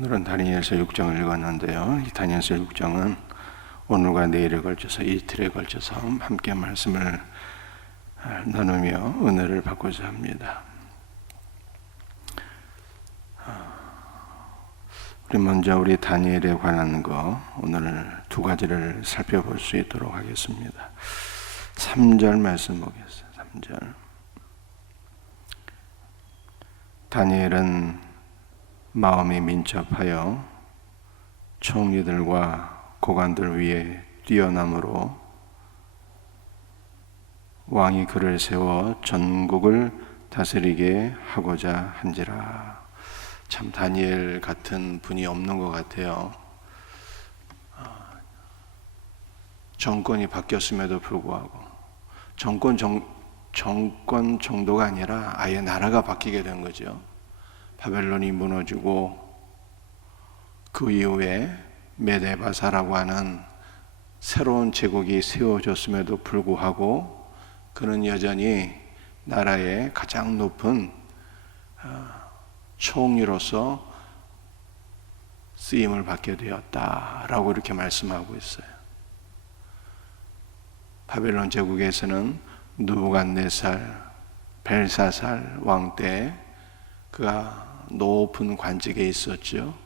오늘은 다니엘서 6장을 읽었는데요. 이 다니엘서 6장은 오늘과 내일에 걸쳐서 이틀에 걸쳐서 함께 말씀을 나누며 은혜를 받고자 합니다. 우리 다니엘에 관한 거 오늘 두 가지를 살펴볼 수 있도록 하겠습니다. 3절 말씀 보겠습니다. 3절. 다니엘은 마음이 민첩하여 총리들과 고관들 위에 뛰어남으로 왕이 그를 세워 전국을 다스리게 하고자 한지라. 참 다니엘 같은 분이 없는 것 같아요. 정권이 바뀌었음에도 불구하고 정권 정도가 아니라 아예 나라가 바뀌게 된 거죠. 바벨론이 무너지고 그 이후에 메데바사라고 하는 새로운 제국이 세워졌음에도 불구하고 그는 여전히 나라의 가장 높은 총리로서 쓰임을 받게 되었다라고 이렇게 말씀하고 있어요. 바벨론 제국에서는 느부갓네살, 벨사살 왕 때 그가 높은 관직에 있었죠.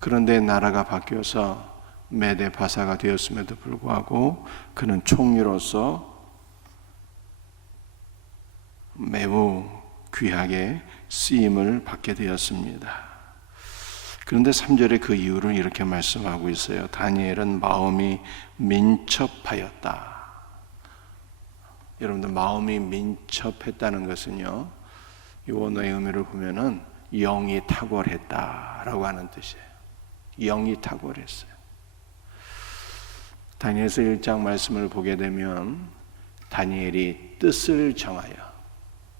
그런데 나라가 바뀌어서 메데바사가 되었음에도 불구하고 그는 총리로서 매우 귀하게 쓰임을 받게 되었습니다. 그런데 3절에 그 이유를 이렇게 말씀하고 있어요. 다니엘은 마음이 민첩하였다. 여러분들, 마음이 민첩했다는 것은요, 이 원어의 의미를 보면은 영이 탁월했다라고 하는 뜻이에요. 영이 탁월했어요. 다니엘서 1장 말씀을 보게 되면 다니엘이 뜻을 정하여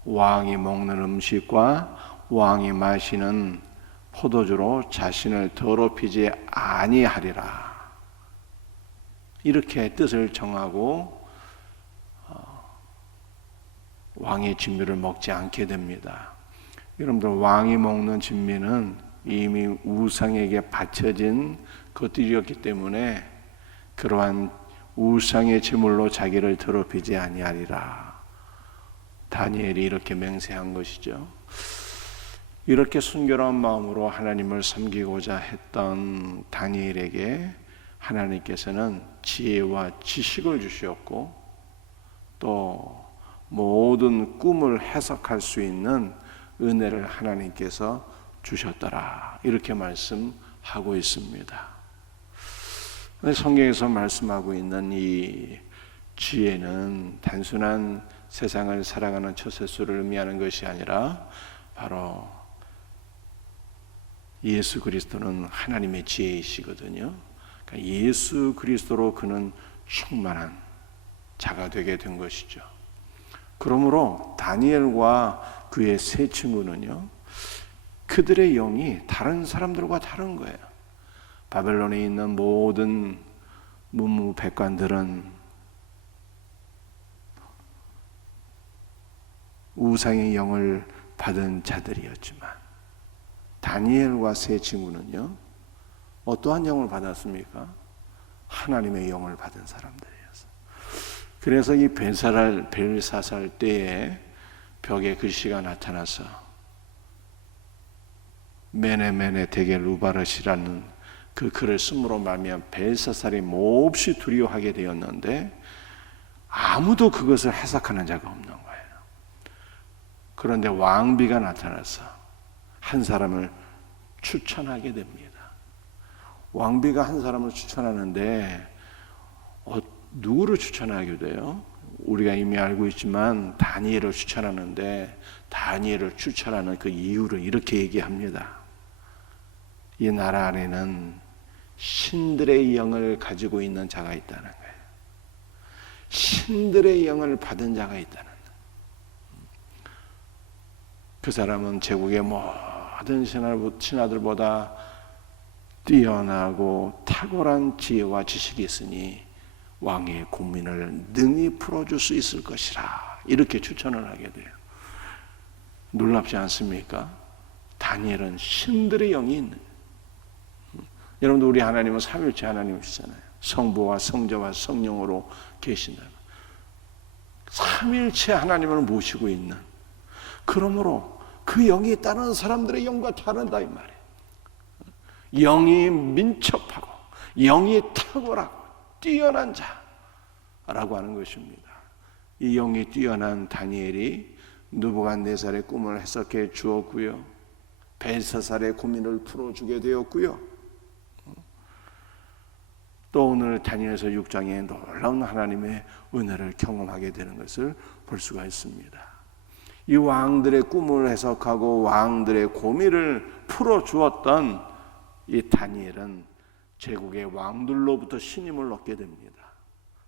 왕이 먹는 음식과 왕이 마시는 포도주로 자신을 더럽히지 아니하리라, 이렇게 뜻을 정하고 왕의 진미를 먹지 않게 됩니다. 여러분들, 왕이 먹는 진미는 이미 우상에게 바쳐진 것들이었기 때문에 그러한 우상의 제물로 자기를 더럽히지 아니하리라. 다니엘이 이렇게 맹세한 것이죠. 이렇게 순결한 마음으로 하나님을 섬기고자 했던 다니엘에게 하나님께서는 지혜와 지식을 주셨고 또 모든 꿈을 해석할 수 있는 은혜를 하나님께서 주셨더라, 이렇게 말씀하고 있습니다. 성경에서 말씀하고 있는 이 지혜는 단순한 세상을 살아가는 처세술을 의미하는 것이 아니라 바로 예수 그리스도는 하나님의 지혜이시거든요. 그러니까 예수 그리스도로 그는 충만한 자가 되게 된 것이죠. 그러므로 다니엘과 그의 세 친구는요, 그들의 영이 다른 사람들과 다른 거예요. 바벨론에 있는 모든 문무백관들은 우상의 영을 받은 자들이었지만 다니엘과 세 친구는요, 어떠한 영을 받았습니까? 하나님의 영을 받은 사람들이었어요. 그래서 이 벨사살 때에 벽에 글씨가 나타나서 메네메네 데게 루바르시라는 그 글을 쓰므로 말미암아 벨사살이 몹시 두려워하게 되었는데 아무도 그것을 해석하는 자가 없는 거예요. 그런데 왕비가 나타나서 한 사람을 추천하게 됩니다. 왕비가 한 사람을 추천하는데 누구를 추천하게 돼요? 우리가 이미 알고 있지만 다니엘을 추천하는데, 다니엘을 추천하는 그 이유를 이렇게 얘기합니다. 이 나라 안에는 신들의 영을 가지고 있는 자가 있다는 거예요. 신들의 영을 받은 자가 있다는 거예요. 그 사람은 제국의 모든 신하들보다 뛰어나고 탁월한 지혜와 지식이 있으니 왕의 고민을 능히 풀어줄 수 있을 것이라, 이렇게 추천을 하게 돼요. 놀랍지 않습니까? 다니엘은 신들의 영이 있는, 여러분들 우리 하나님은 삼위일체 하나님이시잖아요. 성부와 성자와 성령으로 계신다. 삼위일체 하나님을 모시고 있는, 그러므로 그 영이 다른 사람들의 영과 다르다 이 말이에요. 영이 민첩하고 영이 탁월하고 뛰어난 자라고 하는 것입니다. 이 영이 뛰어난 다니엘이 느부갓네살의 꿈을 해석해 주었고요, 벨사살의 고민을 풀어주게 되었고요, 또 오늘 다니엘서 6장에 놀라운 하나님의 은혜를 경험하게 되는 것을 볼 수가 있습니다. 이 왕들의 꿈을 해석하고 왕들의 고민을 풀어주었던 이 다니엘은 제국의 왕들로부터 신임을 얻게 됩니다.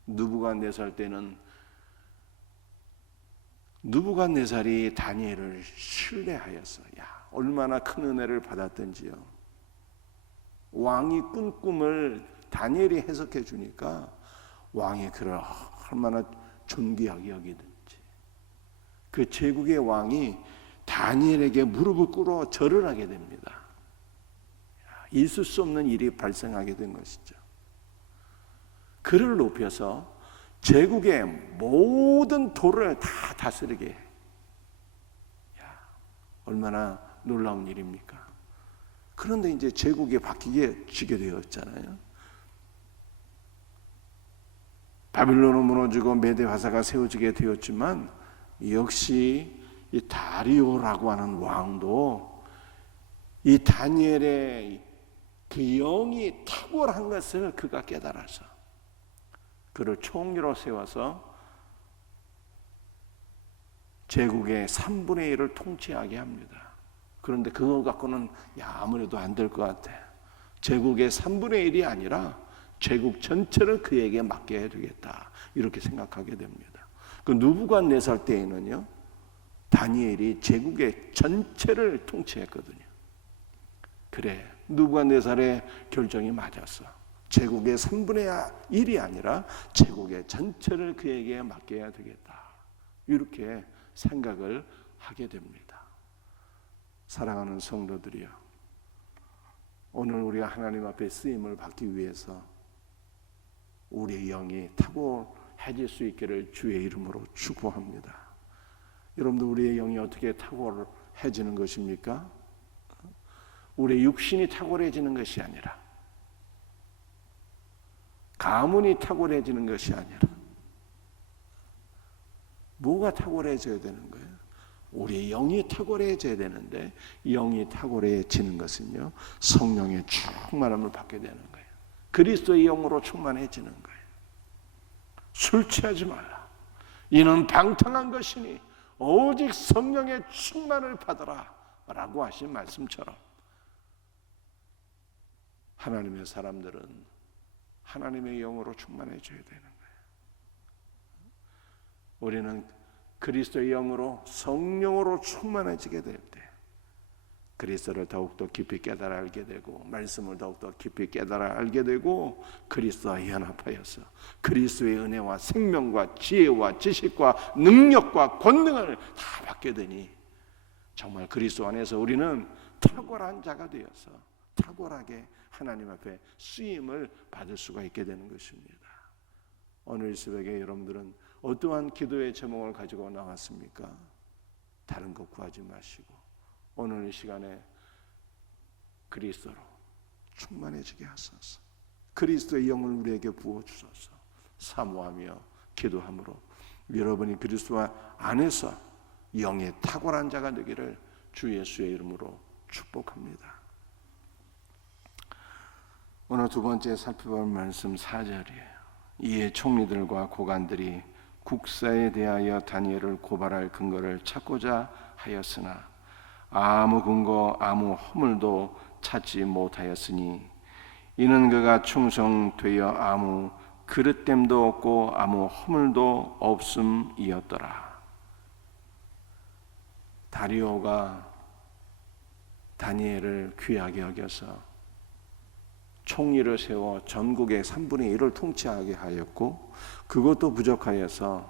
느부갓네살 때는 느부갓네살이 다니엘을 신뢰하였어. 얼마나 큰 은혜를 받았던지요. 왕이 꾼 꿈을 다니엘이 해석해 주니까 왕이 그를 얼마나 존귀하게 여기든지, 그 제국의 왕이 다니엘에게 무릎을 꿇어 절을 하게 됩니다. 있을 수 없는 일이 발생하게 된 것이죠. 그를 높여서 제국의 모든 도를 다 다스리게 해. 얼마나 놀라운 일입니까? 그런데 이제 제국이 바뀌게 지게 되었잖아요. 바빌론은 무너지고 메대 화사가 세워지게 되었지만 역시 이 다리오라고 하는 왕도 이 다니엘의 그 영이 탁월한 것을 그가 깨달아서 그를 총리로 세워서 제국의 3분의 1을 통치하게 합니다. 그런데 그거 갖고는 아무래도 안 될 것 같아. 제국의 3분의 1이 아니라 제국 전체를 그에게 맡겨야 되겠다, 이렇게 생각하게 됩니다. 그 느부갓네살 때에는요, 다니엘이 제국의 전체를 통치했거든요. 그래, 느부갓네살의 결정이 맞았어. 제국의 3분의 1이 아니라 제국의 전체를 그에게 맡겨야 되겠다, 이렇게 생각을 하게 됩니다. 사랑하는 성도들이여, 오늘 우리가 하나님 앞에 쓰임을 받기 위해서 우리의 영이 탁월해질 수 있기를 주의 이름으로 축복합니다. 여러분들, 우리의 영이 어떻게 탁월해지는 것입니까? 우리의 육신이 탁월해지는 것이 아니라, 가문이 탁월해지는 것이 아니라, 뭐가 탁월해져야 되는 거예요? 우리의 영이 탁월해져야 되는데, 영이 탁월해지는 것은요, 성령의 충만함을 받게 되는 거예요. 그리스도의 영으로 충만해지는 거예요. 술 취하지 말라. 이는 방탕한 것이니 오직 성령의 충만을 받으라 라고 하신 말씀처럼, 하나님의 사람들은 하나님의 영으로 충만해져야 되는 거예요. 우리는 그리스도의 영으로, 성령으로 충만해지게 될 때 그리스도를 더욱더 깊이 깨달아 알게 되고, 말씀을 더욱더 깊이 깨달아 알게 되고, 그리스도와 연합하여서 그리스도의 은혜와 생명과 지혜와 지식과 능력과 권능을 다 받게 되니 정말 그리스도 안에서 우리는 탁월한 자가 되어서 탁월하게 하나님 앞에 쓰임을 받을 수가 있게 되는 것입니다. 오늘 이 새벽에 여러분들은 어떠한 기도의 제목을 가지고 나왔습니까? 다른 것 구하지 마시고 오늘 이 시간에 그리스도로 충만해지게 하소서. 그리스도의 영을 우리에게 부어주소서. 사모하며 기도함으로 여러분이 그리스도 안에서 영의 탁월한 자가 되기를 주 예수의 이름으로 축복합니다. 오늘 두 번째 살펴볼 말씀 4절이에요. 이에 총리들과 고관들이 국사에 대하여 다니엘을 고발할 근거를 찾고자 하였으나 아무 근거 아무 허물도 찾지 못하였으니 이는 그가 충성되어 아무 그릇됨도 없고 아무 허물도 없음이었더라. 다리오가 다니엘을 귀하게 여겨서 총리를 세워 전국의 3분의 1을 통치하게 하였고, 그것도 부족하여서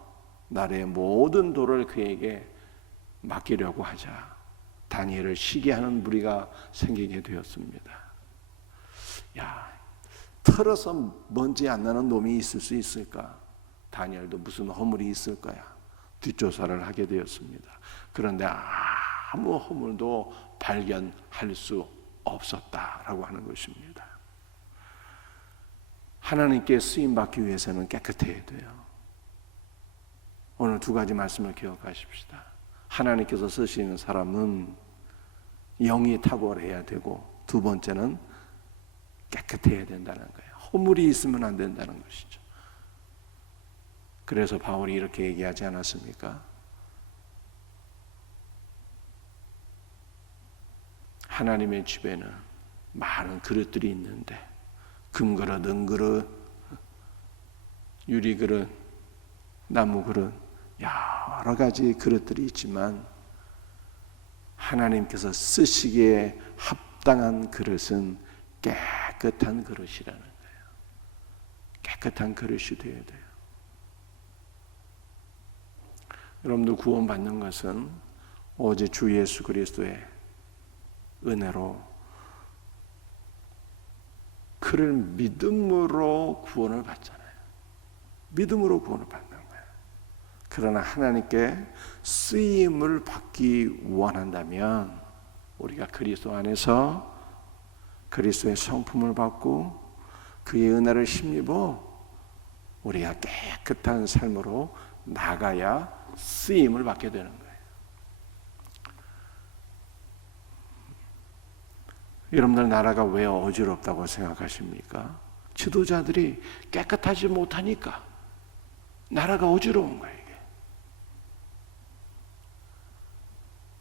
나라의 모든 도를 그에게 맡기려고 하자 다니엘을 시기하는 무리가 생기게 되었습니다. 야, 털어서 먼지 안 나는 놈이 있을 수 있을까? 다니엘도 무슨 허물이 있을 거야. 뒷조사를 하게 되었습니다. 그런데 아무 허물도 발견할 수 없었다라고 하는 것입니다. 하나님께 쓰임받기 위해서는 깨끗해야 돼요. 오늘 두 가지 말씀을 기억하십시다. 하나님께서 쓰시는 사람은 영이 탁월해야 되고, 두 번째는 깨끗해야 된다는 거예요. 허물이 있으면 안 된다는 것이죠. 그래서 바울이 이렇게 얘기하지 않았습니까? 하나님의 집에는 많은 그릇들이 있는데, 금그릇, 은그릇, 유리그릇, 나무그릇, 여러 가지 그릇들이 있지만 하나님께서 쓰시기에 합당한 그릇은 깨끗한 그릇이라는 거예요. 깨끗한 그릇이 되어야 돼요. 여러분들 구원받는 것은 오직 주 예수 그리스도의 은혜로, 그를 믿음으로 구원을 받잖아요. 믿음으로 구원을 받는 거예요. 그러나 하나님께 쓰임을 받기 원한다면 우리가 그리스도 안에서 그리스도의 성품을 받고 그의 은혜를 힘입어 우리가 깨끗한 삶으로 나가야 쓰임을 받게 되는 거예요. 여러분들 나라가 왜 어지럽다고 생각하십니까? 지도자들이 깨끗하지 못하니까 나라가 어지러운 거예요. 이게.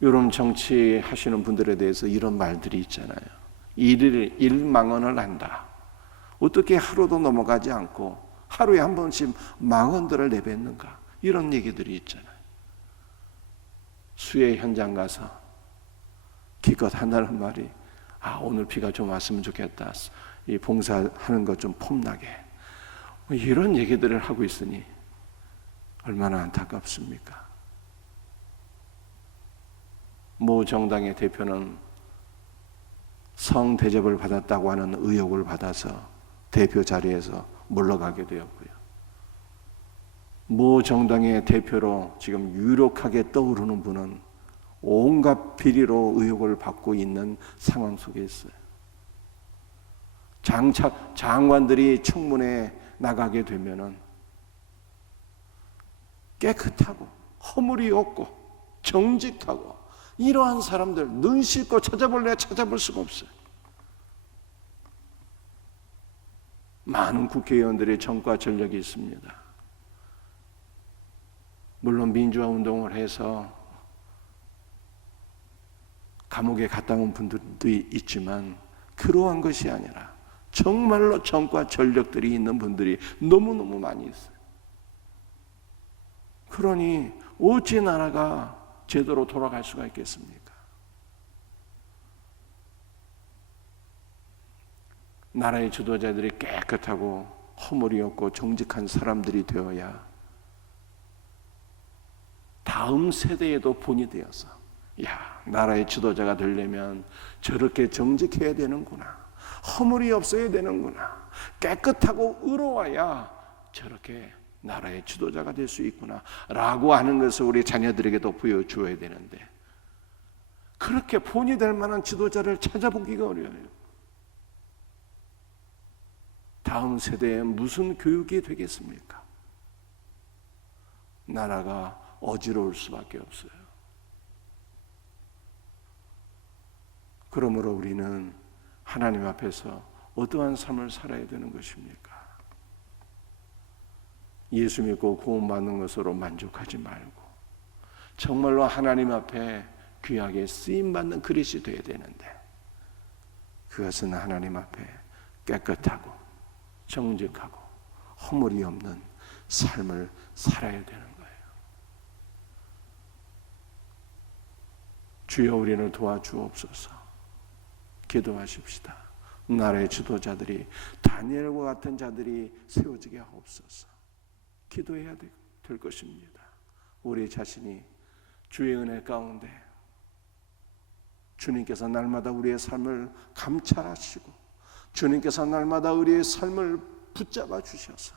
여러분 정치하시는 분들에 대해서 이런 말들이 있잖아요. 일망언을 한다. 어떻게 하루도 넘어가지 않고 하루에 한 번씩 망언들을 내뱉는가? 이런 얘기들이 있잖아요. 수해 현장 가서 기껏 한다는 말이 오늘 비가 좀 왔으면 좋겠다. 이 봉사하는 것 좀 폼나게. 이런 얘기들을 하고 있으니 얼마나 안타깝습니까? 모 정당의 대표는 성대접을 받았다고 하는 의혹을 받아서 대표 자리에서 물러가게 되었고요. 모 정당의 대표로 지금 유력하게 떠오르는 분은 온갖 비리로 의혹을 받고 있는 상황 속에 있어요. 장관들이 청문회에 나가게 되면은 깨끗하고 허물이 없고 정직하고 이러한 사람들 눈 씻고 찾아볼 수가 없어요. 많은 국회의원들의 정과 전력이 있습니다. 물론 민주화 운동을 해서 감옥에 갔다 온 분들도 있지만 그러한 것이 아니라 정말로 정과 전력들이 있는 분들이 너무너무 많이 있어요. 그러니 어찌 나라가 제대로 돌아갈 수가 있겠습니까? 나라의 지도자들이 깨끗하고 허물이 없고 정직한 사람들이 되어야 다음 세대에도 본이 되어서 나라의 지도자가 되려면 저렇게 정직해야 되는구나, 허물이 없어야 되는구나, 깨끗하고 의로워야 저렇게 나라의 지도자가 될 수 있구나 라고 하는 것을 우리 자녀들에게도 보여주어야 되는데, 그렇게 본이 될 만한 지도자를 찾아보기가 어려워요. 다음 세대에 무슨 교육이 되겠습니까? 나라가 어지러울 수밖에 없어요. 그러므로 우리는 하나님 앞에서 어떠한 삶을 살아야 되는 것입니까? 예수 믿고 구원받는 것으로 만족하지 말고 정말로 하나님 앞에 귀하게 쓰임받는 그릇이 되어야 되는데, 그것은 하나님 앞에 깨끗하고 정직하고 허물이 없는 삶을 살아야 되는 거예요. 주여 우리를 도와주옵소서. 기도하십시다. 나라의 지도자들이 다니엘과 같은 자들이 세워지게 하옵소서. 기도해야 될 것입니다. 우리 자신이 주의 은혜 가운데 주님께서 날마다 우리의 삶을 감찰하시고 주님께서 날마다 우리의 삶을 붙잡아 주셔서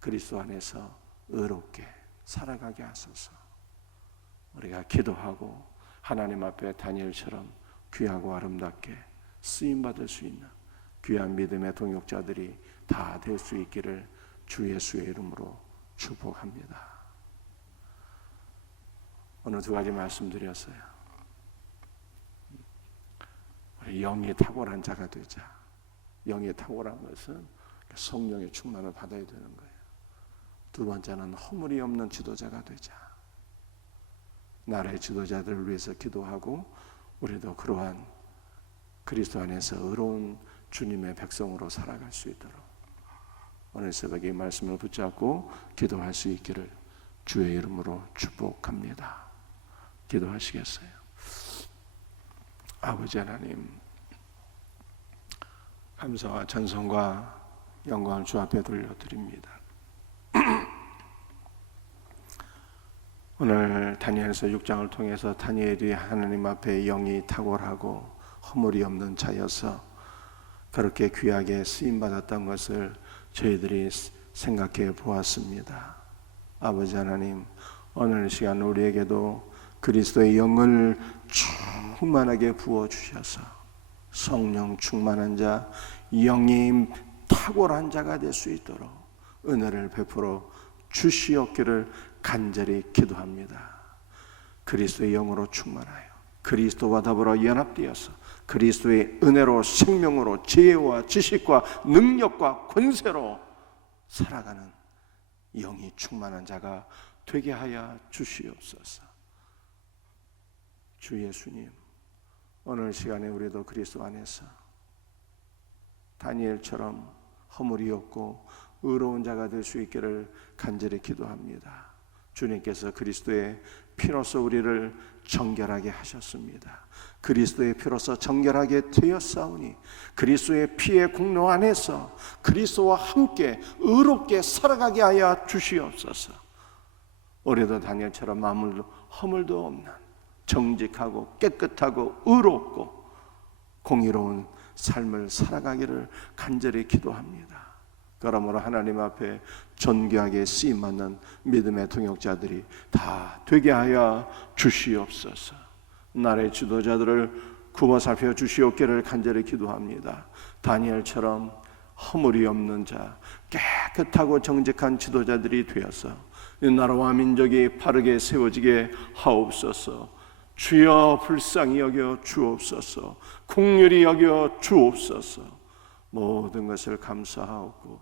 그리스도 안에서 의롭게 살아가게 하소서. 우리가 기도하고 하나님 앞에 다니엘처럼 귀하고 아름답게 쓰임받을 수 있는 귀한 믿음의 동역자들이 다 될 수 있기를 주 예수의 이름으로 축복합니다. 오늘 두 가지 말씀드렸어요. 우리 영이 탁월한 자가 되자. 영이 탁월한 것은 성령의 충만을 받아야 되는 거예요. 두 번째는 허물이 없는 지도자가 되자. 나라의 지도자들을 위해서 기도하고 우리도 그러한 그리스도 안에서 의로운 주님의 백성으로 살아갈 수 있도록 오늘 새벽에 이 말씀을 붙잡고 기도할 수 있기를 주의 이름으로 축복합니다. 기도하시겠어요? 아버지 하나님, 감사와 찬송과 영광을 주 앞에 돌려드립니다. 오늘 다니엘서 6장을 통해서 다니엘이 하나님 앞에 영이 탁월하고 허물이 없는 자여서 그렇게 귀하게 쓰임받았던 것을 저희들이 생각해 보았습니다. 아버지 하나님, 오늘 시간 우리에게도 그리스도의 영을 충만하게 부어주셔서 성령 충만한 자, 영이 탁월한 자가 될 수 있도록 은혜를 베풀어 주시옵기를 간절히 기도합니다. 그리스도의 영으로 충만하여 그리스도와 더불어 연합되어서 그리스도의 은혜로 생명으로 지혜와 지식과 능력과 권세로 살아가는 영이 충만한 자가 되게 하여 주시옵소서. 주 예수님, 오늘 시간에 우리도 그리스도 안에서 다니엘처럼 허물이 없고 의로운 자가 될 수 있기를 간절히 기도합니다. 주님께서 그리스도의 피로써 우리를 정결하게 하셨습니다. 그리스도의 피로써 정결하게 되었사오니 그리스도의 피의 공로 안에서 그리스도와 함께 의롭게 살아가게 하여 주시옵소서. 우리도 다니엘처럼 아무 허물도 없는 정직하고 깨끗하고 의롭고 공의로운 삶을 살아가기를 간절히 기도합니다. 그러므로 하나님 앞에 존귀하게 쓰임받는 믿음의 동역자들이 다 되게 하여 주시옵소서. 나라의 지도자들을 굽어 살펴 주시옵기를 간절히 기도합니다. 다니엘처럼 허물이 없는 자, 깨끗하고 정직한 지도자들이 되어서 이 나라와 민족이 바르게 세워지게 하옵소서. 주여 불쌍히 여겨 주옵소서. 긍휼히 여겨 주옵소서. 모든 것을 감사하옵고